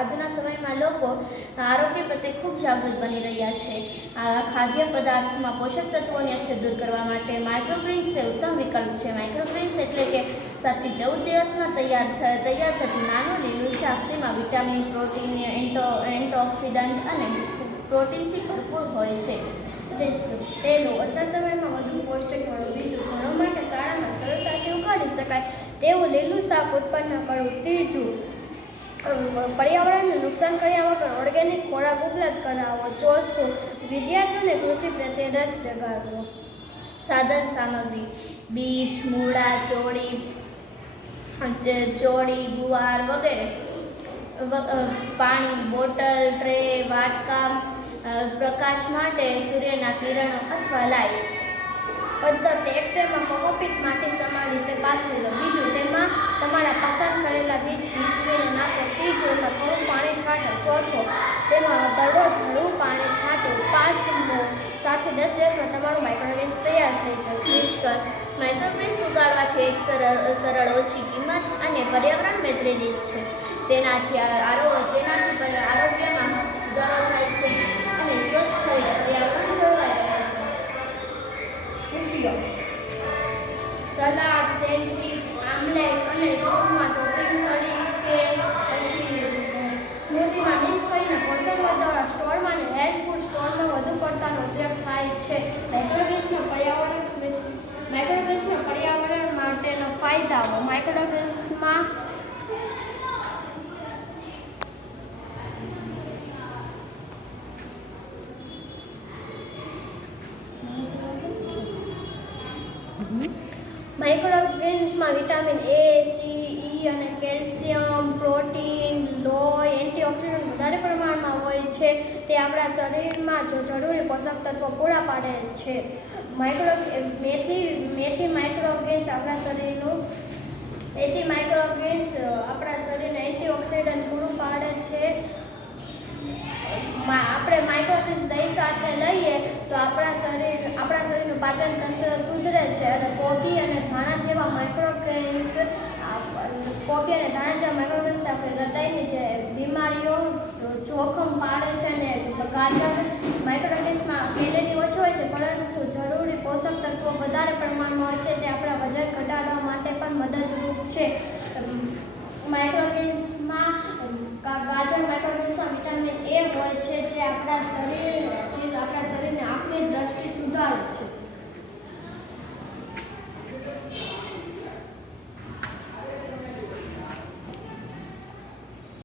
આજના સમયમાં લોકો આરોગ્ય પ્રત્યે ખૂબ જાગૃત બની રહ્યા છે. આ ખાદ્ય પદાર્થમાં પોષક તત્વોની અછત દૂર કરવા માટે માઇક્રોગ્રીન્સ એ ઉત્તમ વિકલ્પ છે. માઇક્રોગ્રીન્સ એટલે કે 7 થી 14 દિવસમાં તૈયાર થતું નાનું લીલું શાક. તેમાં વિટામિન, પ્રોટીન, એન્ટીઓક્સિડન્ટ અને પ્રોટીનથી ભરપૂર હોય છે. પહેલું, ઓછા સમયમાં વધુ પૌષ્ટિક મળવું. બીજું, ઘરો માટે શાળામાં સરળતાથી ઉગાડી શકાય તેવું લીલું શાક ઉત્પન્ન કરવું. ત્રીજું, પર્યાવરણને નુકસાન કર્યા વગર ઓર્ગેનિક ખોરાક ઉપલબ્ધ કરાવવો. ચોથું, વિદ્યાર્થીઓને કૃષિ પ્રત્યે રસ જગાડવો. સાધન સામગ્રી: બીજ, મૂળા, ચોળી, ગુવાર વગેરે. પાણી, બોટલ, ટ્રે, વાટકા. પ્રકાશ માટે સૂર્યના કિરણો અથવા લાઇટ. પદ્ધતિ: એક ટ્રેમાં કોકોપીટ માટી સમાન રીતે પાથરી લો. બીજું, તેમાં તમારા પસંદ કરેલા બીજ ભીંજવીને નાખો. ત્રીજું, એમાં થોડું પાણી છાંટો. ચોથું, તેમાં દરરોજ હળવું પાણી છાંટો. પાંચમું, 7 થી 10 દિવસમાં તમારું માઇક્રોગ્રીન્સ તૈયાર થઈ જશે. નિષ્કર્ષ: માઇક્રોગ્રીન્સ ઉગાડવાથી એક સરળ, ઓછી કિંમત અને પર્યાવરણ મૈત્રી રીત છે. તેનાથી આરોગ્યમાં સુધારો થાય છે અને સ્વચ્છ પર્યાવરણ જળવાઈ રહે છે. ઉપયોગ: સલાડ, સેન્ડવિચ, આમલેટ અને સૂપમાં ટોપિંગ તરીકે, પછી સ્મૂધીમાં મિક્સ કરીને પોષક વધારવા, સ્ટોરમાં અને હેલ્થ ફૂડ સ્ટોરમાં વધુ પડતાનો ઉપયોગ થાય છે. માઇક્રોગ્રીન્સના પર્યાવરણ માટેના ફાયદાઓ: માઇક્રોગ્રીન્સમાં વિટામિન A, C, E અને કેલ્શિયમ, પ્રોટીન, લોહ, એન્ટીઓક્સિડન્ટ વધારે પ્રમાણમાં હોય છે. તે આપણા શરીરમાં જરૂરી પોષક તત્વો પૂરા પાડે છે. મેથી માઇક્રોગ્રીન્સ આપણા શરીરને એન્ટીઓક્સિડન્ટ પૂરું પાડે છે. આપણે માઇક્રોગ્રીન્સ દહીં સાથે લઈએ તો આપણા શરીરનું પાચન તંત્ર સુધરે છે. અને કોબી અને ધાણા જેવા માઇક્રોગ્રીન્સ આપણે હૃદયની જે બીમારીઓ જોખમ પાડે છે. અને ગાજર માઇક્રોગ્રીન્સમાં કેલરી ઓછી હોય છે પરંતુ જરૂરી પોષક તત્વો વધારે પ્રમાણમાં હોય છે. તે આપણા વજન ઘટાડવા માટે પણ મદદરૂપ છે. ગાજર માઇક્રોગ્રીન્સમાં વિટામિન A હોય છે જે આપણા શરીરની આંખની દ્રષ્ટિ સુધારે છે.